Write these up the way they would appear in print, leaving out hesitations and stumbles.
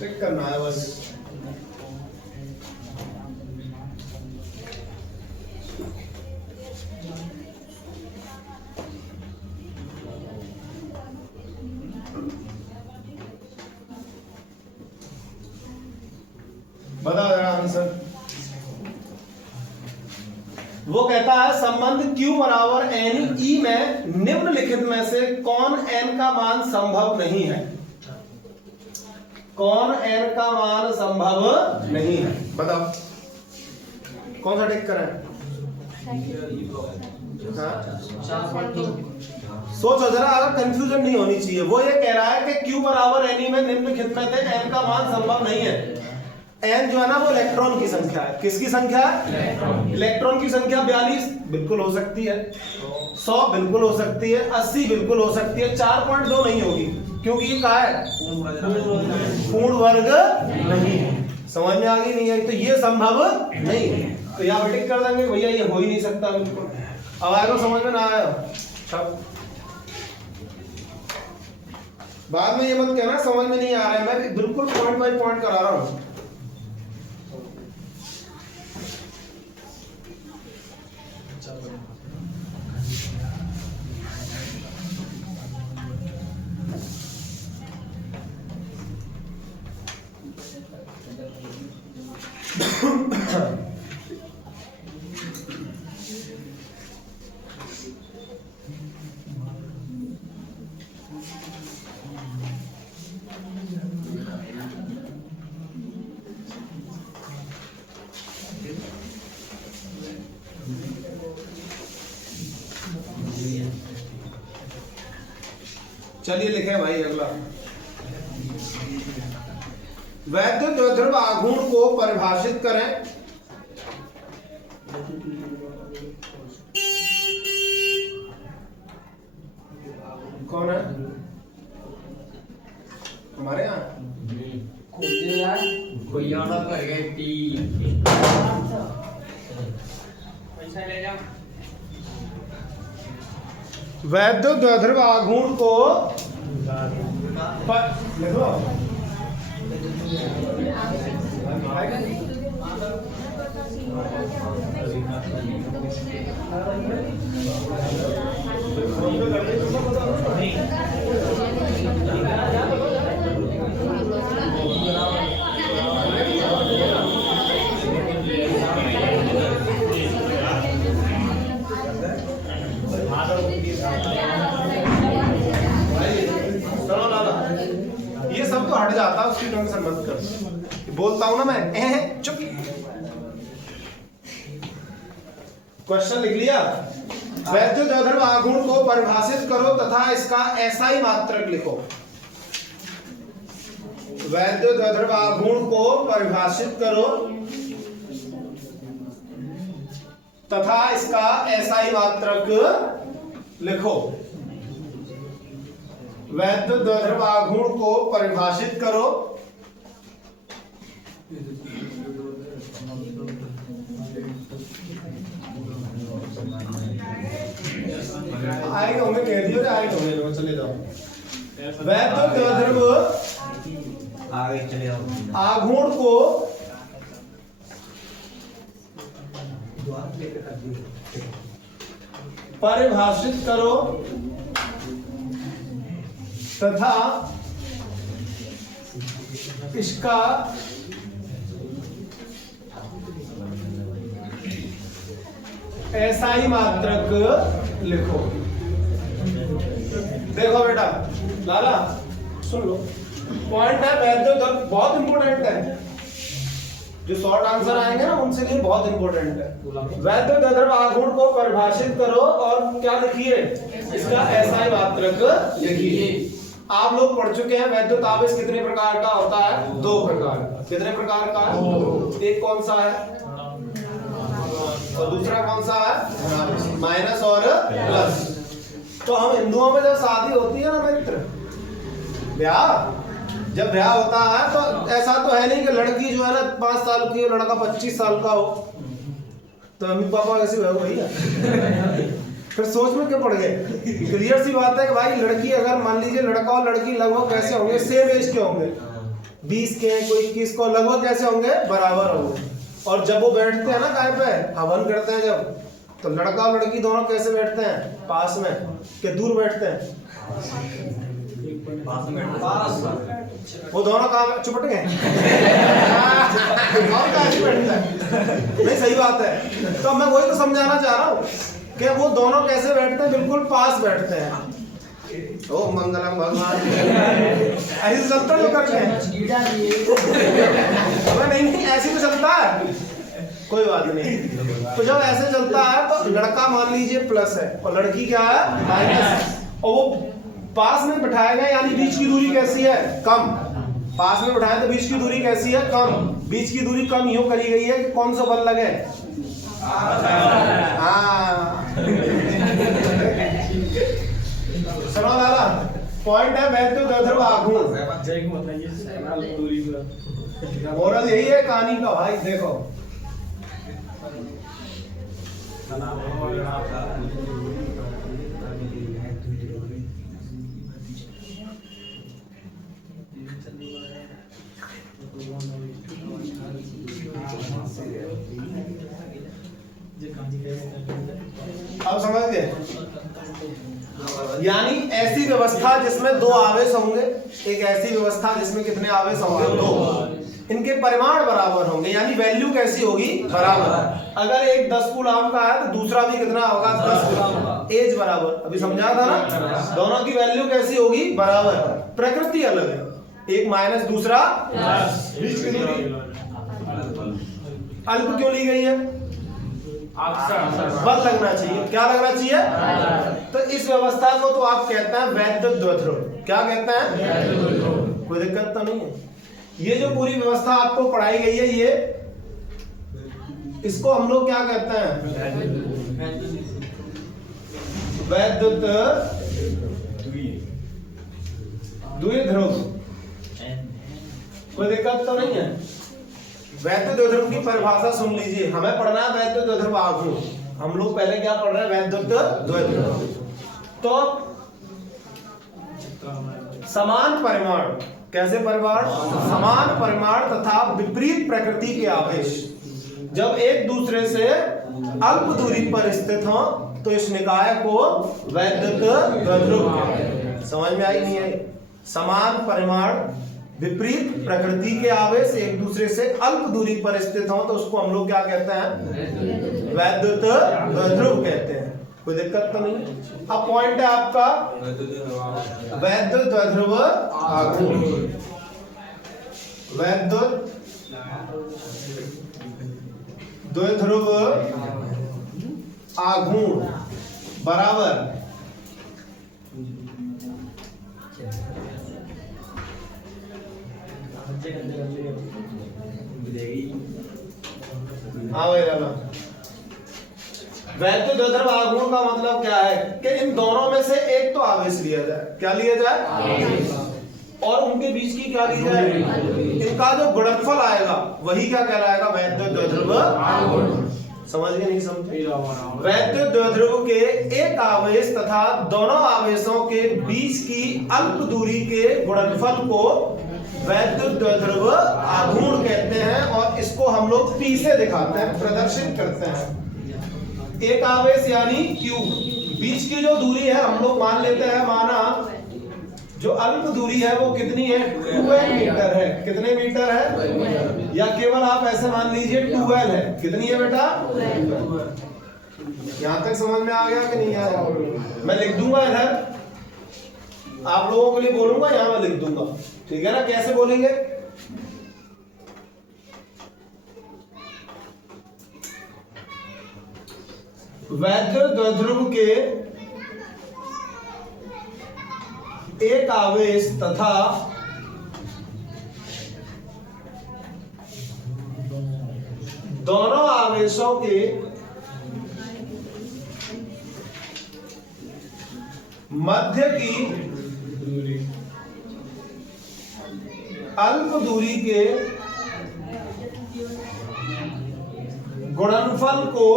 टिक करना है बस। बता जरा आंसर। वो कहता है संबंध Q बराबर एन ई में निम्नलिखित में से कौन n का मान संभव नहीं है? कौन n का मान संभव नहीं है? बताओ कौन सा टिक करें? सोचो जरा, अगर कंफ्यूजन नहीं होनी चाहिए। वो ये कह रहा है कि Q बराबर एन ई में निम्नलिखित में से n का मान संभव नहीं है। n जो है ना वो इलेक्ट्रॉन की संख्या है। किसकी संख्या है? इलेक्ट्रॉन की संख्या 42 बिल्कुल हो सकती है, 100 बिल्कुल हो सकती है, 80 बिल्कुल हो सकती है, 4.2 नहीं होगी क्योंकि ये क्या है? पूर्ण वर्ग नहीं है। समझ में आ गई? नहीं आई तो ये संभव नहीं है, तो यहाँ पे टिक कर देंगे भैया, ये हो ही नहीं सकता बिल्कुल। अब आएगा समझ में ना आया सब बाद में ये मत कहना समझ में नहीं आ रहा है, मैं बिल्कुल पॉइंट बाय पॉइंट करा रहा हूँ। चलिए लिखे भाई अगला। वैद्य द्विध्रुव आघूर्ण को परिभाषित करें। कौन है हमारे यहाँ? कोई आना कर गए पैसा ले जाओ। वैद्य द्विध्रुव आघूर्ण को लिखो। ये सब तो हट जाता है, उसकी टेंशन मत कर। बोलता हूं ना मैं, चुप। क्वेश्चन लिख लिया। वैद्य द्विध्रुव आघूर्ण को परिभाषित करो तथा इसका SI मात्रक लिखो। वैद्य द्विध्रुव आघूर्ण को परिभाषित करो तथा इसका SI मात्रक लिखो। वैद्य द्विध्रुव आघूर्ण को परिभाषित करो आएंगे होंगे, कह दियो आएंगे होंगे, चले जाओ। वैद्य द्विध्रुव आगे चले जाओ। आघूर्ण को परिभाषित करो तथा इसका SI मात्रक लिखो। देखो बेटा लाला सुन लो, पॉइंट है वैद्य द्विध्रुव, बहुत इंपॉर्टेंट है। जो शॉर्ट आंसर आएंगे ना उनसे लिए बहुत इंपॉर्टेंट है। वैद्य द्विध्रुव आघूर्ण को परिभाषित करो और क्या लिखिए? इसका SI मात्रक लिखिए। आप लोग पढ़ चुके हैं वैद्युत आवेश कितने प्रकार का होता है? 2 प्रकार का। कितने प्रकार का है? एक कौन सा है और दूसरा कौन सा है? माइनस और प्लस। तो हम हिंदुओं में जब शादी होती है ना मित्र, ब्याह जब ब्याह होता है तो ऐसा तो है नहीं कि लड़की जो है ना 5 साल की हो, लड़का 25 साल का हो, तो मम्मी पापा कैसे हो भैया? फिर सोच में क्यों पड़ गए? क्लियर सी बात है कि भाई लड़की अगर मान लीजिए लड़का और लड़की लगभग कैसे होंगे? सेम एज के होंगे, 20 के हैं, कोई 21 को, लगभग कैसे होंगे, बराबर होंगे। और जब वो बैठते हैं ना काय पे, हवन करते हैं जब, तो लड़का और लड़की दोनों कैसे बैठते हैं, पास में कि दूर बैठते हैं, पास। वो दोनों कहाँ चिपट गए और कैसे बैठता है, नहीं सही बात है। तो मैं वही तो समझाना चाह रहा हूँ कि वो दोनों कैसे बैठते हैं, बिल्कुल पास बैठते हैं। ओ मंगलम भगवान, ऐसे चलता जो करते हैं, नहीं ऐसे तो चलता है, कोई बात नहीं। तो जब ऐसे चलता है तो लड़का मान लीजिए प्लस है और लड़की क्या है, माइनस, और वो पास में बिठाया गया, यानी बीच की दूरी कैसी है, कम। पास में बिठाया तो बीच की दूरी कैसी है, कम। बीच की दूरी कम यूं करी गई है कि कौन सा बल लगे, सुनो दादा, पॉइंट है वैद्य द्वध्रुव आघूर्ण। मोरल यही है कहानी का भाई, देखो अब समझ गए, यानी ऐसी व्यवस्था जिसमें दो आवेश होंगे, एक ऐसी व्यवस्था जिसमें कितने आवेश होंगे, दो, इनके परिमाण बराबर होंगे, यानी वैल्यू कैसी होगी, बराबर। अगर एक 10 कूलाम का है तो दूसरा भी कितना होगा, 10 कूलाम, एज बराबर, अभी समझा था ना, दोनों की वैल्यू कैसी होगी, बराबर। प्रकृति अलग है, एक माइनस दूसरा प्लस। बीच की दूरी अल्प क्यों ली गई है, बल लगना चाहिए, क्या लगना चाहिए, तो इस व्यवस्था को तो आप कहते हैं वैद्य द्वध्रुव। क्या कहते हैं, कोई दिक्कत तो नहीं है। ये जो पूरी व्यवस्था आपको पढ़ाई गई है, ये इसको हम लोग क्या कहते हैं, वैद्य द्विध्रुव। कोई दिक्कत तो नहीं है। वैद्य द्वध्रुव की परिभाषा सुन लीजिए, हमें पढ़ना है वैद्य द्वध्रुव आघूर्ण। हम लोग पहले क्या पढ़ रहे हैं, वैद्य द्वध्रुव। तो समान परिमाण, कैसे परिमाण, समान परिमाण तथा विपरीत प्रकृति के आवेश जब एक दूसरे से अल्प दूरी पर स्थित हो तो इस निकाय को वैद्य द्वध्रुव कहते हैं। समझ में आई नहीं आई, समान परिमाण विपरीत प्रकृति के आवेश एक दूसरे से अल्प दूरी पर स्थित हो तो उसको हम लोग क्या कहते हैं, वैद्य द्वध्रुव कहते हैं। कोई दिक्कत तो नहीं। अब पॉइंट है आपका वैद्य द्वध्रुव आघूर्ण। वैद्य द्वध्रुव आघूर्ण बराबर वैद्य द्वध्रुव आघूर्ण का मतलब क्या है कि इन दोनों में से एक तो आवेश लिया जाए, क्या लिया जाए, और उनके बीच की क्या ली जाए, इनका जो गुणनफल आएगा वही क्या कहलाएगा, वैद्य द्वध्रुव आघूर्ण। समझ गए नहीं समझे, वैद्य द्वध्रुव के एक आवेश तथा दोनों आवेशों के बीच की अल्प दूरी के गुणनफल को वैद्य द्वध्रुव आघूर्ण कहते हैं और इसको हम लोग P से दिखाते हैं, प्रदर्शित करते हैं। एक आवेश यानी Q, बीच की जो दूरी है हम लोग मान लेते हैं, माना जो अल्प दूरी है वो कितनी है, 12 मीटर है। कितने मीटर है, या केवल आप ऐसे मान लीजिए 12 है। कितनी है बेटा, यहां तक समझ में आ गया कि नहीं आया, मैं लिख दूंगा इधर, आप लोगों के लिए बोलूंगा, यहां मैं लिख दूंगा, ठीक है ना। कैसे बोलेंगे, वैद्य द्वध्रुव के एक आवेश तथा दोनों आवेशों के मध्य की अल्प दूरी के गुणनफल को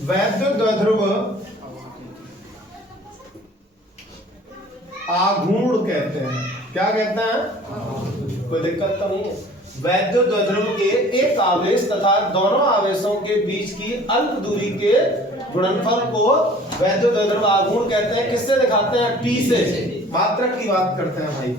वैद्य द्वध्रुव आघूर्ण कहते हैं। क्या कहते हैं? कोई दिक्कत तो नहीं है। वैद्युत द्विध्रुव के एक आवेश तथा दोनों आवेशों के बीच की अल्प दूरी के गुणनफल को वैद्युत द्विध्रुव आघूर्ण कहते हैं। किससे दिखाते हैं? T से। मात्रक की बात करते हैं भाई।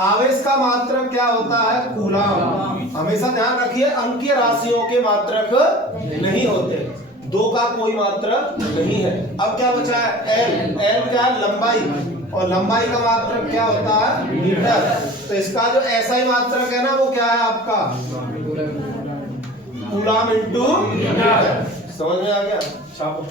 आवेश का मात्रक क्या होता है? कूलम। हमेशा ध्यान रखिए, अंकीय राशियों के मात्रक नहीं होते, दो का कोई मात्रक नहीं है। अब क्या बचा है? एल। एल क्या है? लंबाई, और लंबाई का मात्रक क्या होता है? मीटर। तो इसका जो ऐसा ही मात्रक है ना, वो क्या है आपका? Coulomb into metre. समझ में आ गया? छापो।